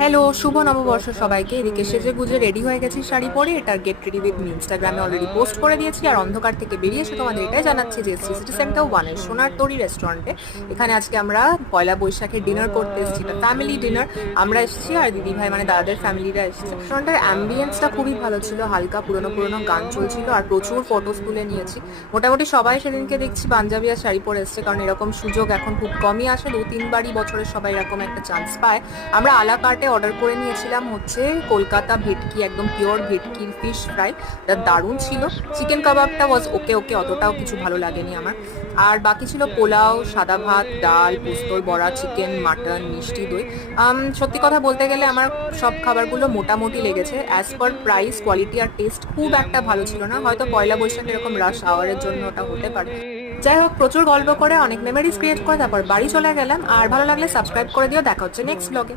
Hello, শুভ নববর্ষ সবাইকে। এদিকে সেজে গুজে রেডি হয়ে গেছি শাড়ি পরে। এটা গেট রেডি উইথ মি ইনস্টাগ্রামে অলরেডি পোস্ট করে দিয়েছি। আর অন্ধকার থেকে বেরিয়ে এসে তোমাদের এটাই জানাচ্ছি যে সিটি সেন্টার ওয়ানের সোনার তরী রেস্টুরেন্টে এখানে আজকে আমরা পয়লা বৈশাখের ডিনার করতে এসেছি। এটা ফ্যামিলি ডিনার। আমরা এসেছি আর দিদি ভাই মানে দাদাদের ফ্যামিলিরা এসেছে। রেস্টুরেন্টের অ্যাম্বিয়েন্সটা খুবই ভালো ছিল, হালকা পুরোনো পুরোনো গান চলছিল আর প্রচুর ফটোস তুলে নিয়েছি। মোটামুটি সবাই সেদিনকে দেখছি পাঞ্জাবি আর শাড়ি পরে এসছে, কারণ এরকম সুযোগ এখন খুব কমই আসে, 2-3বারই বছরে সবাই এরকম একটা চান্স পায়। আমরা আলা কার্টে অর্ডার করে নিয়েছিলাম হচ্ছে কলকাতা ভেটকি, একদম পিওর ভেটকির ফিশ ফ্রাই। এটা দারুণ ছিল। চিকেন কাবাবটা ওয়াজ ওকে ওকে, অতটাও কিছু ভালো লাগেনি আমার। আর বাকি ছিল পোলাও, সাদা ভাত, ডাল, পোস্তর বড়া, চিকেন, মাটন, মিষ্টি দই। সত্যি কথা বলতে গেলে আমার সব খাবারগুলো মোটামুটি লেগেছে। অ্যাজ পার প্রাইস, কোয়ালিটি আর টেস্ট খুব একটা ভালো ছিল না। হয়তো পয়লা বৈশাখ এরকম রাশ আওয়ারের জন্য ওটা হতে পারে। যাই হোক, প্রচুর গল্প করে অনেক মেমোরিজ ক্রিয়েট করে তারপর বাড়ি চলে গেলাম। আর ভালো লাগলে সাবস্ক্রাইব করে দিও। দেখা হচ্ছে নেক্সট ব্লগে।